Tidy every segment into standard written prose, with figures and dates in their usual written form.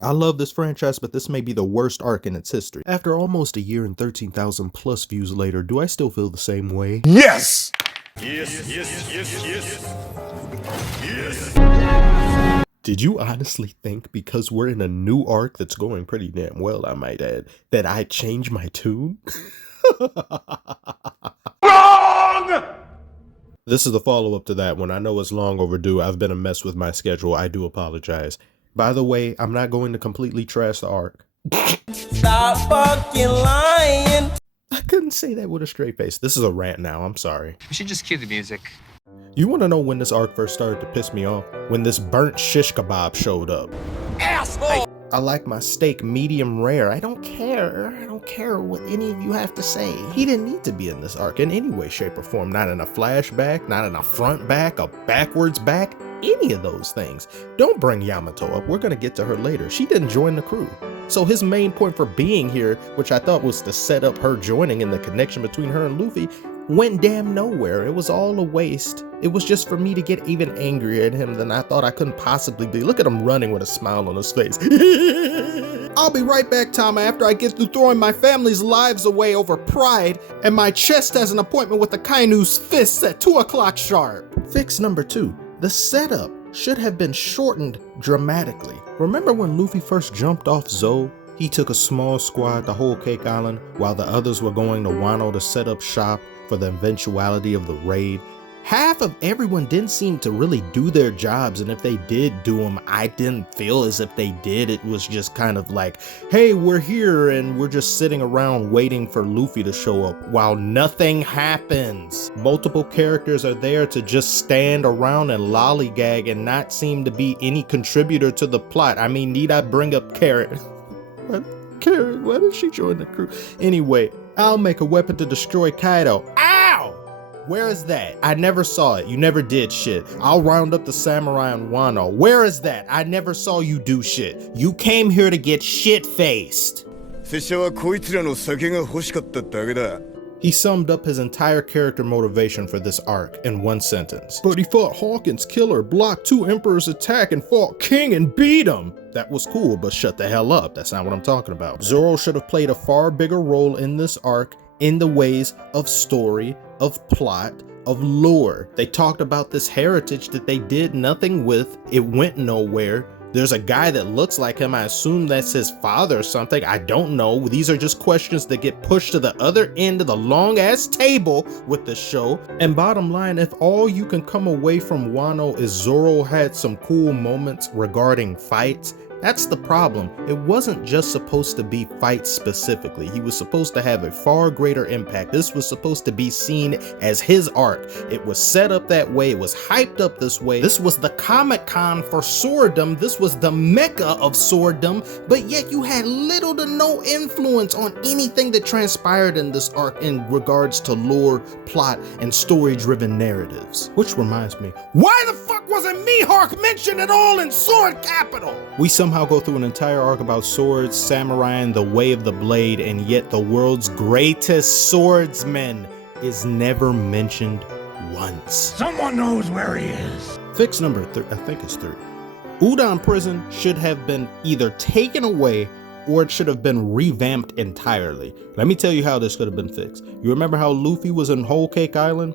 I love this franchise, but this may be the worst arc in its history. After almost a year and 13,000 plus views later, do I still feel the same way? Yes! Did you honestly think because we're in a new arc that's going pretty damn well, I might add, that I'd change my tune? Wrong! This is the follow-up to that one. I know it's long overdue. I've been a mess with my schedule. I do apologize. By the way, I'm not going to completely trash the arc. Stop fucking lying. I couldn't say that with a straight face. This is a rant now. I'm sorry. We should just cue the music. You want to know when this arc first started to piss me off? When this burnt shish kebab showed up. Asshole. I like my steak medium rare. I don't care. I don't care what any of you have to say. He didn't need to be in this arc in any way, shape, or form. Not in a flashback, not in a front back, a backwards back, any of those things. Don't bring Yamato up. We're going to get to her later. She didn't join the crew. So his main point for being here, which I thought was to set up her joining and the connection between her and Luffy, went damn nowhere. It was all a waste. It was just for me to get even angrier at him than I thought I couldn't possibly be. Look at him running with a smile on his face. I'll be right back, Tama, after I get through throwing my family's lives away over pride, and my chest has an appointment with the Kainu's fists at 2 o'clock sharp. Fix number 2. The setup should have been shortened dramatically. Remember when Luffy first jumped off Zou? He took a small squad to Whole Cake Island while the others were going to Wano to set up shop for the eventuality of the raid. Half of everyone didn't seem to really do their jobs, and if they did do them, I didn't feel as if they did. It was just kind of like, hey, we're here and we're just sitting around waiting for Luffy to show up while nothing happens. Multiple characters are there to just stand around and lollygag and not seem to be any contributor to the plot. I mean, need I bring up Carrot? Carrot, why did she join the crew? Anyway, I'll make a weapon to destroy Kaido. Ow! Where is that? I never saw it. You never did shit. I'll round up the samurai in Wano. Where is that? I never saw you do shit. You came here to get shit-faced. He summed up his entire character motivation for this arc in one sentence. But he fought Hawkins' killer, blocked 2 Emperor's attack, and fought King and beat him. That was cool, but shut the hell up. That's not what I'm talking about. Zoro should have played a far bigger role in this arc in the ways of story, of plot, of lore. They talked about this heritage that they did nothing with. It went nowhere. There's a guy that looks like him. I assume that's his father or something. I don't know. These are just questions that get pushed to the other end of the long ass table with the show. And bottom line, if all you can come away from Wano is Zoro had some cool moments regarding fights, that's the problem. It wasn't just supposed to be fights specifically. He was supposed to have a far greater impact. This was supposed to be seen as his arc. It was set up that way. It was hyped up this way. This was the Comic-Con for sworddom. This was the mecca of sworddom, but yet you had little to no influence on anything that transpired in this arc in regards to lore, plot, and story-driven narratives. Which reminds me, why the fuck wasn't Mihawk mentioned at all in Sword Capital? We somehow go through an entire arc about swords, samurai, and the way of the blade, and yet the world's greatest swordsman is never mentioned once. Someone knows where he is. Fix number 3, I think it's 3. Udon Prison should have been either taken away or it should have been revamped entirely. Let me tell you how this could have been fixed. You remember how Luffy was in Whole Cake Island?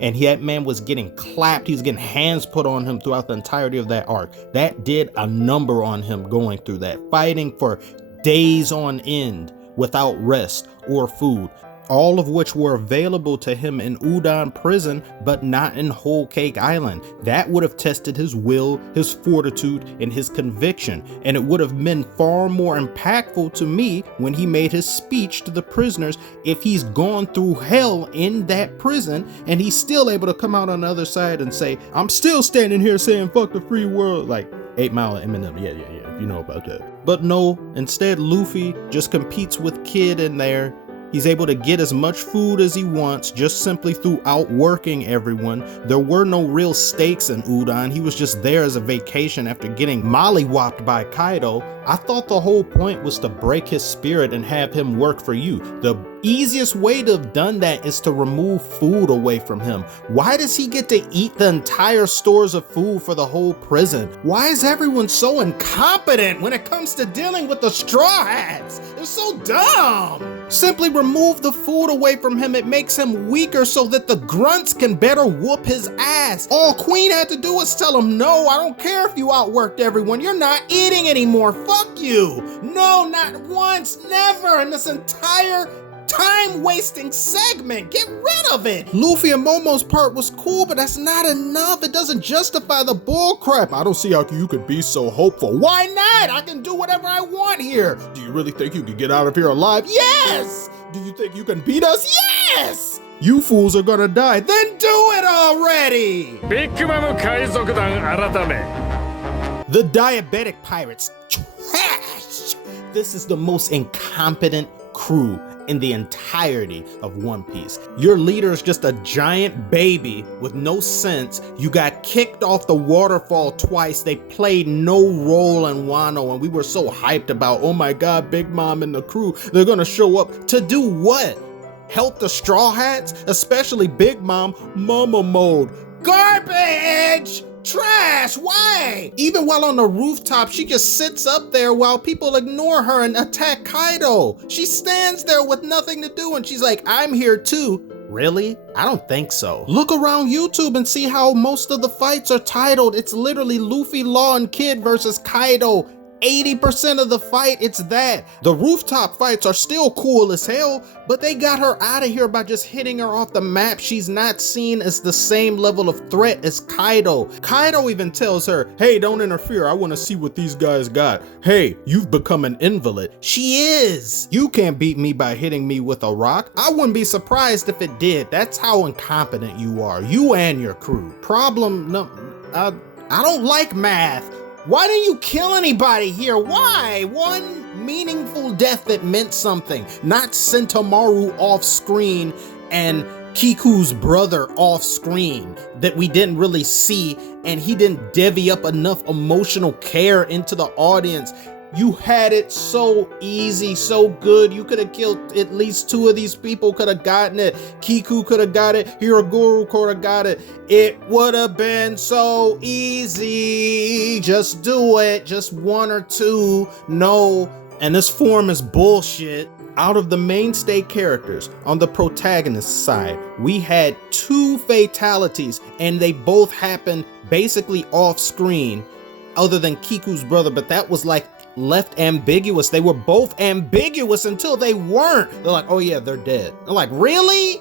And that man was getting clapped. He was getting hands put on him throughout the entirety of that arc. That did a number on him going through that, fighting for days on end without rest or food, all of which were available to him in Udon Prison, but not in Whole Cake Island. That would have tested his will, his fortitude, and his conviction, and it would have been far more impactful to me when he made his speech to the prisoners if he's gone through hell in that prison and he's still able to come out on the other side and say, I'm still standing here saying fuck the free world, like 8 Mile and Eminem, yeah, you know about that. But no, instead Luffy just competes with Kid in there. He's able to get as much food as he wants just simply through outworking everyone. There were no real stakes in Udon. He was just there as a vacation after getting mollywopped by Kaido. I thought the whole point was to break his spirit and have him work for you. The Easiest way to have done that is to remove food away from him. Why does he get to eat the entire stores of food for the whole prison? Why is everyone so incompetent when it comes to dealing with the Straw Hats? They're so dumb. Simply remove the food away from him. It makes him weaker so that the grunts can better whoop his ass. All Queen had to do was tell him, no, I don't care if you outworked everyone. You're not eating anymore. Fuck you. No, not once, never in this entire time-wasting segment. Get rid of it. Luffy and Momo's part was cool, but that's not enough. It doesn't justify the bullcrap. I don't see how you could be so hopeful. Why not? I can do whatever I want here. Do you really think you can get out of here alive? Yes! Do you think you can beat us? Yes! You fools are gonna die. Then do it already! The diabetic pirates. Trash! This is the most incompetent crew in the entirety of One Piece. Your leader is just a giant baby with no sense. You got kicked off the waterfall twice. They played no role in Wano, and we were so hyped about, oh my god, Big Mom and the crew, they're gonna show up to do what? Help the Straw Hats? Especially Big Mom, mama mode. Garbage! Trash! Why? Even while on the rooftop, she just sits up there while people ignore her and attack Kaido. She stands there with nothing to do and she's like, I'm here too. Really? I don't think so. Look around YouTube and see how most of the fights are titled. It's literally Luffy, Law, and Kid versus Kaido. 80% of the fight, it's that. The rooftop fights are still cool as hell, but they got her out of here by just hitting her off the map. She's not seen as the same level of threat as Kaido. Kaido even tells her, hey, don't interfere. I want to see what these guys got. Hey, you've become an invalid. She is. You can't beat me by hitting me with a rock. I wouldn't be surprised if it did. That's how incompetent you are. You and your crew. Problem, no, I don't like math. Why didn't you kill anybody here? Why? One meaningful death that meant something. Not Sentomaru off screen and Kiku's brother off screen that we didn't really see, and he didn't divvy up enough emotional care into the audience. You had it so easy, so good. You could have killed at least two of these people, could have gotten it. Kiku could have got it. Hiroguru could have got it. It would have been so easy. Just do it. Just one or two. No. And this form is bullshit. Out of the mainstay characters on the protagonist side, we had 2 fatalities, and they both happened basically off screen, other than Kiku's brother, but that was like left ambiguous. They were both ambiguous until they weren't. They're like, oh yeah, they're dead. They're like, really?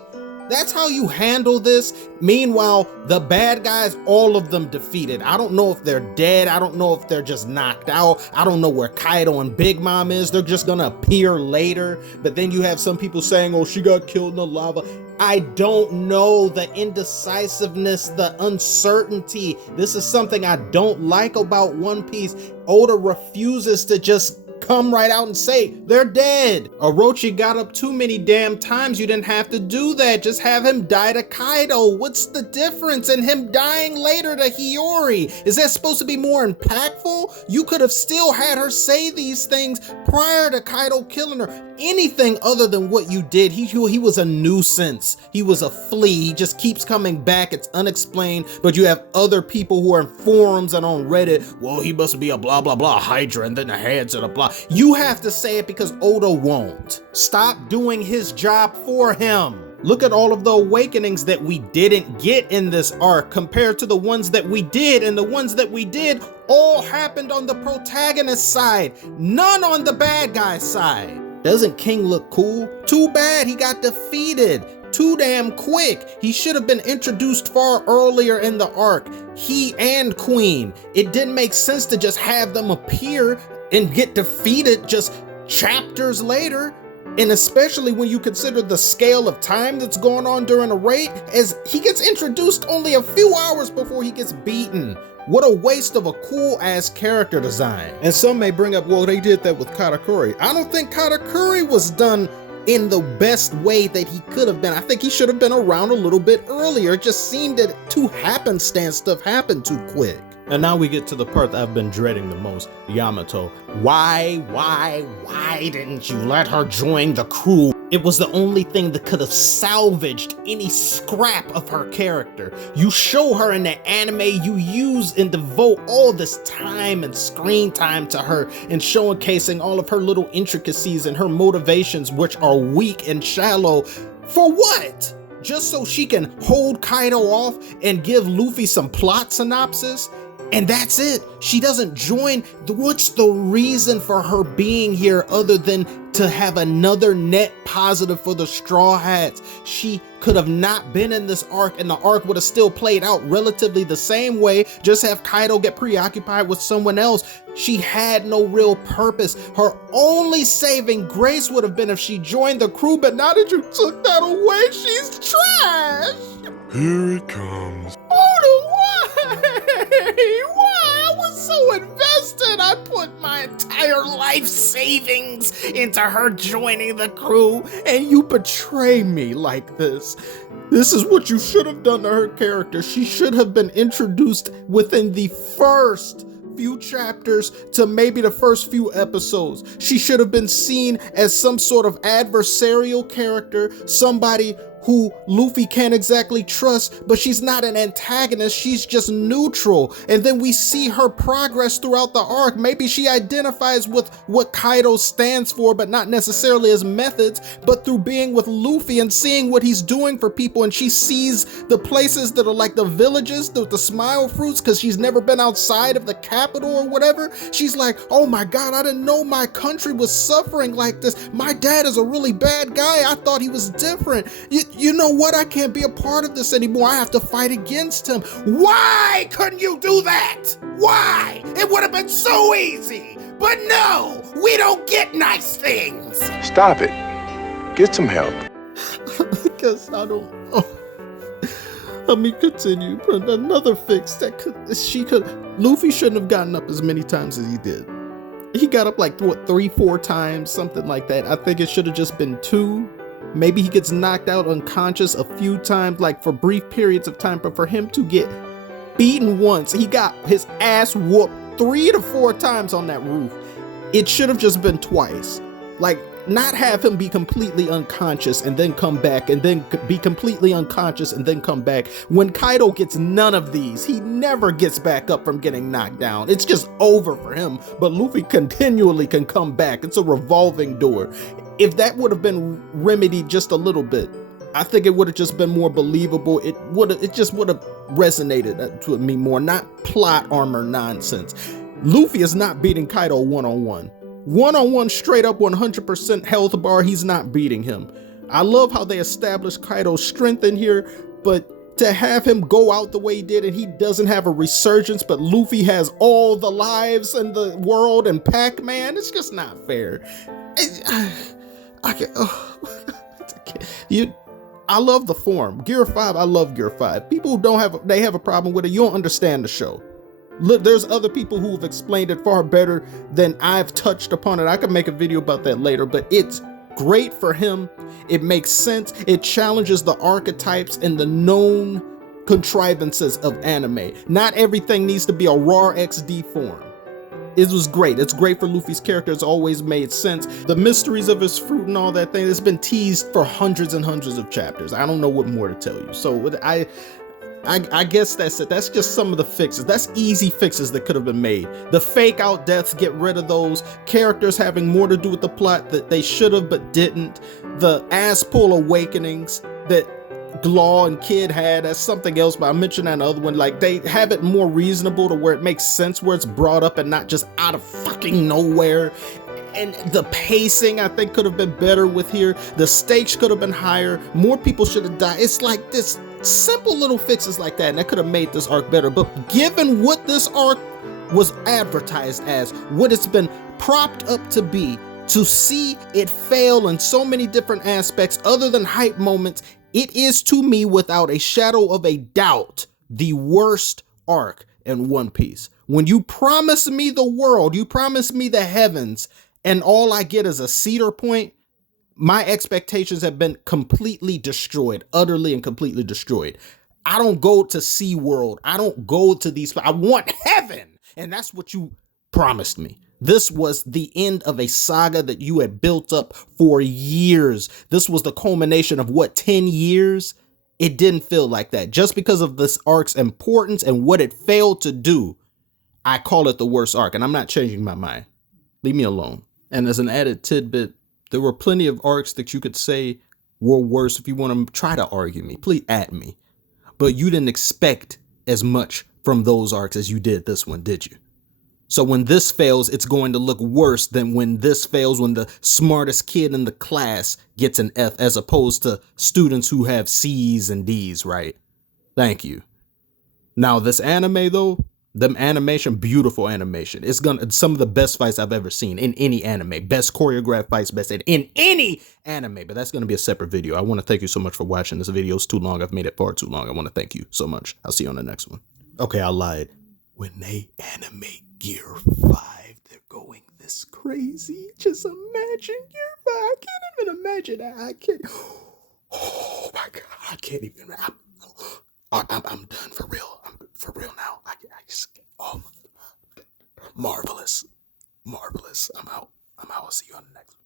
That's how you handle this? Meanwhile, the bad guys, all of them defeated. I don't know if they're dead. I don't know if they're just knocked out. I don't know where Kaido and Big Mom is. They're just gonna appear later. But then you have some people saying, oh, she got killed in the lava. I don't know. The indecisiveness, the uncertainty. This is something I don't like about One Piece. Oda refuses to just come right out and say they're dead. Orochi got up too many damn times. You didn't have to do that. Just have him die to Kaido. What's the difference in him dying later to Hiyori? Is that supposed to be more impactful? You could have still had her say these things prior to Kaido killing her. Anything other than what you did. He was a nuisance. He was a flea. He just keeps coming back. It's unexplained. But you have other people who are in forums and on Reddit. Well, he must be a blah blah blah Hydra, and then the heads of the blah. You have to say it because Oda won't. Stop doing his job for him. Look at all of the awakenings that we didn't get in this arc compared to the ones that we did, and the ones that we did all happened on the protagonist side, none on the bad guy side. Doesn't King look cool? Too bad he got defeated. Too damn quick. He should have been introduced far earlier in the arc. He and Queen. It didn't make sense to just have them appear and get defeated just chapters later. And especially when you consider the scale of time that's going on during a raid, as he gets introduced only a few hours before he gets beaten. What a waste of a cool ass character design. And some may bring up, well, they did that with Katakuri. I don't think Katakuri was done in the best way that he could have been. I think he should have been around a little bit earlier. It just seemed that too happenstance stuff happened too quick. And now we get to the part that I've been dreading the most. Yamato. Why didn't you let her join the crew? It was the only thing that could have salvaged any scrap of her character. You show her in the anime, you use and devote all this time and screen time to her and showcasing all of her little intricacies and her motivations, which are weak and shallow. For what? Just so she can hold Kaido off and give Luffy some plot synopsis? And that's it. She doesn't join. What's the reason for her being here other than to have another net positive for the Straw Hats? She could have not been in this arc and the arc would have still played out relatively the same way. Just have Kaido get preoccupied with someone else. She had no real purpose. Her only saving grace would have been if she joined the crew, but now that you took that away, she's trash. Here it comes. Oh, no, why? Why? I was so invested. I put my entire life savings into her joining the crew, and you betray me like this. This is what you should have done to her character. She should have been introduced within the first few chapters to maybe the first few episodes. She should have been seen as some sort of adversarial character, somebody who Luffy can't exactly trust, but she's not an antagonist, she's just neutral. And then we see her progress throughout the arc. Maybe she identifies with what Kaido stands for, but not necessarily his methods, but through being with Luffy and seeing what he's doing for people. And she sees the places that are like the villages, the smile fruits, because she's never been outside of the capital or whatever. She's like, oh my God, I didn't know my country was suffering like this. My dad is a really bad guy. I thought he was different. You know what? I can't be a part of this anymore. I have to fight against him. Why couldn't you do that? Why? It would have been so easy. But no, we don't get nice things. Stop it. Get some help. Because I don't. Oh. Let me continue. But another fix that Luffy shouldn't have gotten up as many times as he did. He got up like, what, 3-4 times, something like that. I think it should have just been 2. Maybe he gets knocked out unconscious a few times, like for brief periods of time, but for him to get beaten once, he got his ass whooped 3 to 4 times on that roof. It should have just been twice. Like, not have him be completely unconscious and then come back, and then be completely unconscious and then come back. When Kaido gets none of these, he never gets back up from getting knocked down. It's just over for him, but Luffy continually can come back. It's a revolving door. If that would have been remedied just a little bit, I think it would have just been more believable. It just would have resonated to me more, not plot armor nonsense. Luffy is not beating Kaido one-on-one. One-on-one, straight up 100% health bar, he's not beating him. I love how they established Kaido's strength in here, but to have him go out the way he did and he doesn't have a resurgence, but Luffy has all the lives in the world and Pac-Man, it's just not fair. I love the form. Gear 5, I love Gear 5. People who have a problem with it, you don't understand the show. Look, there's other people who have explained it far better than I've touched upon it. I can make a video about that later, but it's great for him. It makes sense. It challenges the archetypes and the known contrivances of anime. Not everything needs to be a raw XD form. It was great. It's great for Luffy's character. It's always made sense. The mysteries of his fruit and all that thing, it's been teased for hundreds and hundreds of chapters. I don't know what more to tell you. So I guess that's it. That's just some of the fixes. That's easy fixes that could have been made. The fake out deaths, get rid of those. Characters having more to do with the plot that they should have but didn't. The ass pull awakenings that Glaw and Kid had, that's something else, but I mentioned that other one. Like, they have it more reasonable to where it makes sense, where it's brought up and not just out of fucking nowhere. And the pacing, I think, could have been better with here. The stakes could have been higher. More people should have died. It's like this simple little fixes like that, and that could have made this arc better. But given what this arc was advertised as, what it's been propped up to be, to see it fail in so many different aspects other than hype moments, it is, to me, without a shadow of a doubt, the worst arc in One Piece. When you promise me the world, you promise me the heavens, and all I get is a cedar point, my expectations have been completely destroyed, utterly and completely destroyed. I don't go to SeaWorld. I don't go to these. I want heaven. And that's what you promised me. This was the end of a saga that you had built up for years. This was the culmination of what, 10 years? It didn't feel like that. Just because of this arc's importance and what it failed to do, I call it the worst arc, and I'm not changing my mind. Leave me alone. And as an added tidbit, there were plenty of arcs that you could say were worse. If you want to try to argue me, please at me. But you didn't expect as much from those arcs as you did this one, did you? So when this fails, it's going to look worse than when this fails, when the smartest kid in the class gets an F, as opposed to students who have C's and D's, right? Thank you. Now this anime though, the animation, beautiful animation. It's some of the best fights I've ever seen in any anime. Best choreographed fights, best in any anime. But that's going to be a separate video. I want to thank you so much for watching. This video is too long. I've made it far too long. I want to thank you so much. I'll see you on the next one. Okay, I lied. When they animate Gear 5, they're going this crazy. Just imagine Gear 5. I can't even imagine that. I can't. Oh my God. I can't even. I'm done for real. I'm for real now. I just, oh, marvelous. I'm out. I'll see you on the next one.